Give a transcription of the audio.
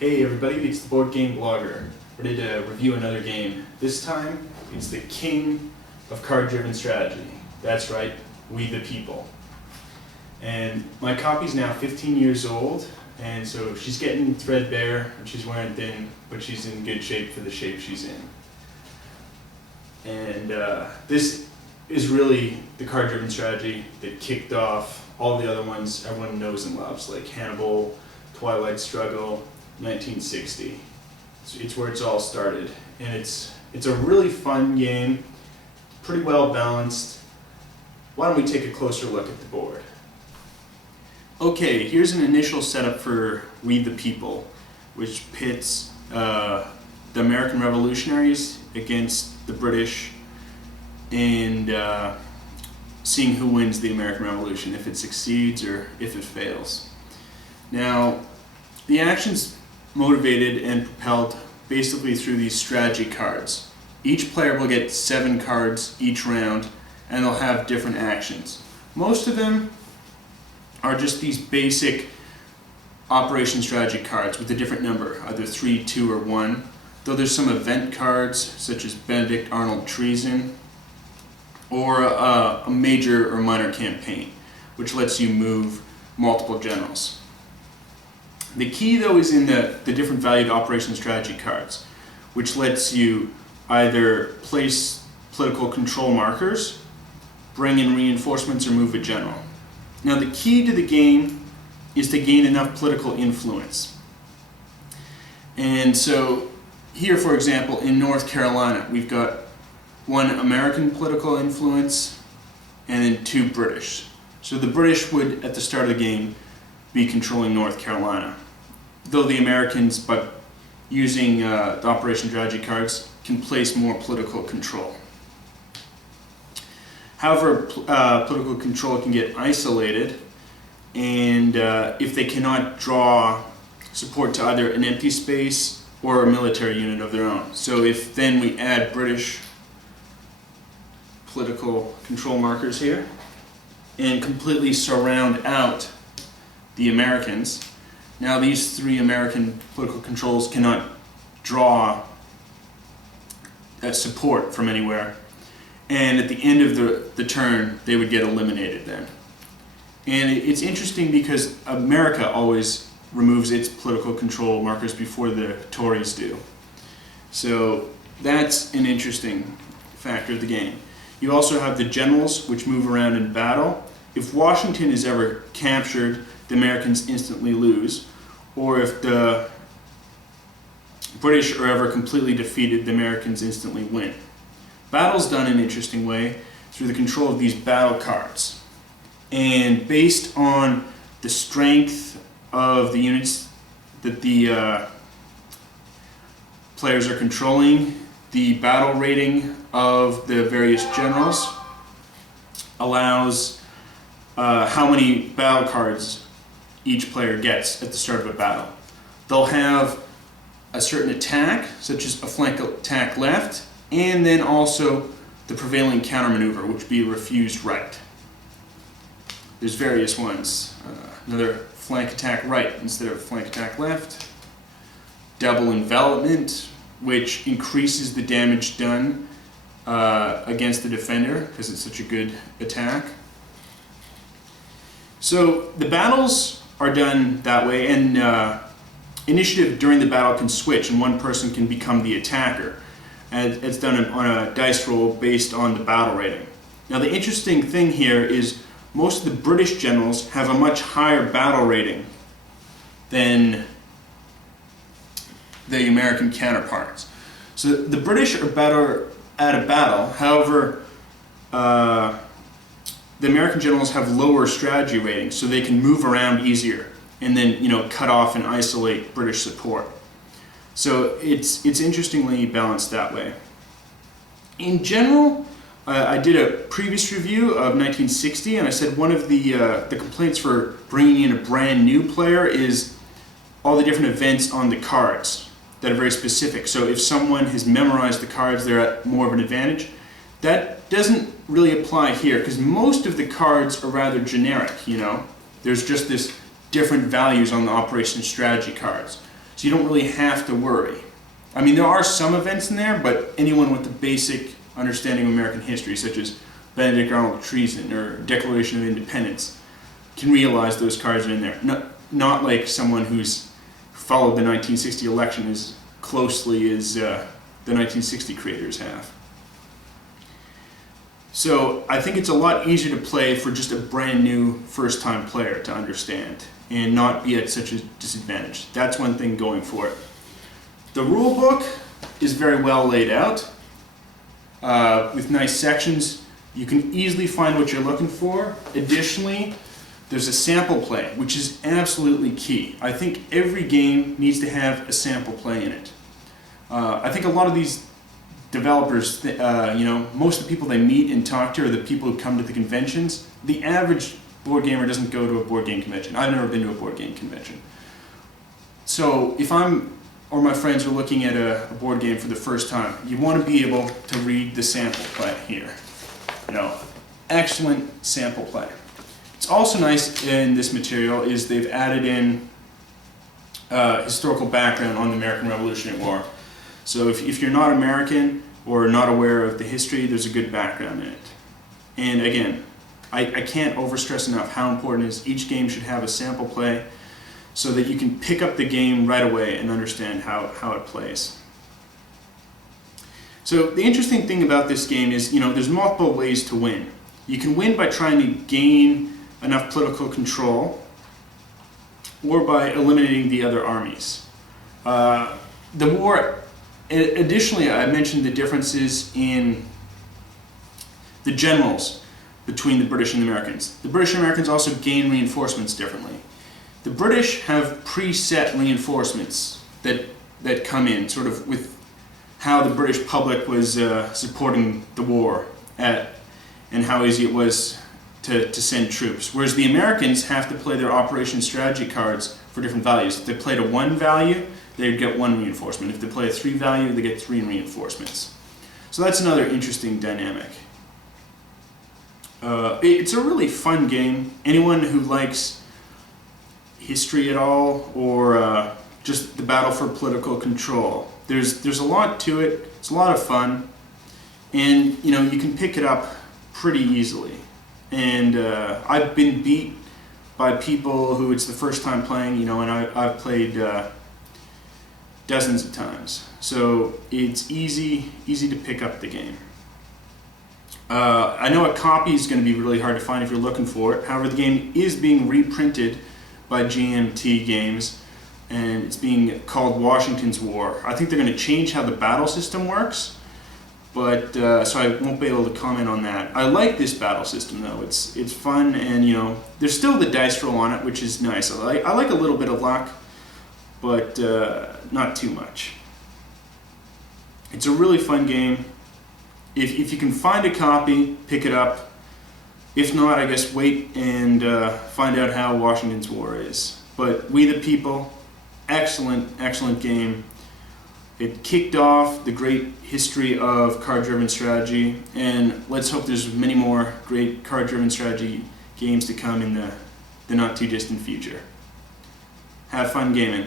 Hey everybody, it's the Board Game Blogger, ready to review another game. This time, it's the king of card-driven strategy. That's right, We the People. And my copy's now 15 years old, and so she's getting threadbare, and she's wearing thin, but she's in good shape for the shape she's in. And this is really the card-driven strategy that kicked off all the other ones everyone knows and loves, like Hannibal, Twilight Struggle, 1960. It's where it's all started, and it's a really fun game, pretty well balanced. Why don't we take a closer look at the board? Okay, here's an initial setup for We the People, which pits the American revolutionaries against the British, and seeing who wins the American Revolution, if it succeeds or if it fails. Now, the action's motivated and propelled basically through these strategy cards. Each player will get 7 cards each round, and they'll have different actions. Most of them are just these basic operation strategy cards with a different number, either 3, 2, or 1, though there's some event cards such as Benedict Arnold Treason, or a major or minor campaign, which lets you move multiple generals. The key, though, is in the different valued operation strategy cards, which lets you either place political control markers, bring in reinforcements, or move a general. Now, the key to the game is to gain enough political influence. And so here, for example, in North Carolina, we've got 1 American political influence and then 2 British. So the British would, at the start of the game, be controlling North Carolina, though the Americans, by using the operation strategy cards, can place more political control. However, political control can get isolated, and if they cannot draw support to either an empty space or a military unit of their own. So if then we add British political control markers here and completely surround out the Americans, now these 3 American political controls cannot draw support from anywhere, and at the end of the turn they would get eliminated then. And it's interesting because America always removes its political control markers before the Tories do. So that's an interesting factor of the game. You also have the generals, which move around in battle. If Washington is ever captured, the Americans instantly lose, or if the British are ever completely defeated, the Americans instantly win. Battle's done in an interesting way through the control of these battle cards. And based on the strength of the units that the players are controlling, the battle rating of the various generals allows how many battle cards each player gets at the start of a battle. They'll have a certain attack, such as a flank attack left, and then also the prevailing countermaneuver, which would be a refused right. There's various ones. Another flank attack right instead of flank attack left. Double envelopment, which increases the damage done against the defender because it's such a good attack. So the battles are done that way, and initiative during the battle can switch, and one person can become the attacker. And it's done on a dice roll based on the battle rating. Now, the interesting thing here is most of the British generals have a much higher battle rating than the American counterparts. So the British are better at a battle. However, the American generals have lower strategy ratings, so they can move around easier and then, cut off and isolate British support. So it's interestingly balanced that way. In general, I did a previous review of 1960, and I said one of the complaints for bringing in a brand new player is all the different events on the cards that are very specific. So if someone has memorized the cards, they're at more of an advantage. That doesn't really apply here because most of the cards are rather generic, There's just this different values on the operation strategy cards. So you don't really have to worry. I mean, there are some events in there, but anyone with a basic understanding of American history, such as Benedict Arnold treason or Declaration of Independence, can realize those cards are in there. Not like someone who's followed the 1960 election as closely as the 1960 creators have. So I think it's a lot easier to play for just a brand new first-time player to understand and not be at such a disadvantage. That's one thing going for it. The rule book is very well laid out with nice sections. You can easily find what you're looking for. Additionally, there's a sample play, which is absolutely key. I think every game needs to have a sample play in it. I think a lot of these developers, most of the people they meet and talk to are the people who come to the conventions. The average board gamer doesn't go to a board game convention. I've never been to a board game convention. So if I'm or my friends are looking at a board game for the first time, you want to be able to read the sample play here. Excellent sample play. It's also nice in this material is they've added in historical background on the American Revolutionary War. So if you're not American or not aware of the history, there's a good background in it. And again, I can't overstress enough how important it is each game should have a sample play so that you can pick up the game right away and understand how it plays. So the interesting thing about this game is, there's multiple ways to win. You can win by trying to gain enough political control or by eliminating the other armies. The war, additionally, I mentioned the differences in the generals between the British and the Americans. The British and Americans also gain reinforcements differently. The British have preset reinforcements that come in, sort of with how the British public was supporting the war and how easy it was to send troops. Whereas the Americans have to play their operation strategy cards for different values. If they played a 1 value, they get 1 reinforcement. If they play a 3 value, they get 3 reinforcements. So that's another interesting dynamic. It's a really fun game. Anyone who likes history at all, or just the battle for political control, there's a lot to it. It's a lot of fun, and you can pick it up pretty easily. And I've been beat by people who it's the first time playing, and I've played dozens of times. So it's easy to pick up the game. I know a copy is going to be really hard to find if you're looking for it. However, the game is being reprinted by GMT Games, and it's being called Washington's War. I think they're going to change how the battle system works, but so I won't be able to comment on that. I like this battle system though. It's fun, and there's still the dice roll on it, which is nice. I like a little bit of luck, but not too much. It's a really fun game. If you can find a copy, pick it up. If not, I guess wait and find out how Washington's War is. But We the People, excellent game. It kicked off the great history of card-driven strategy, and let's hope there's many more great card-driven strategy games to come in the not too distant future. Have fun gaming.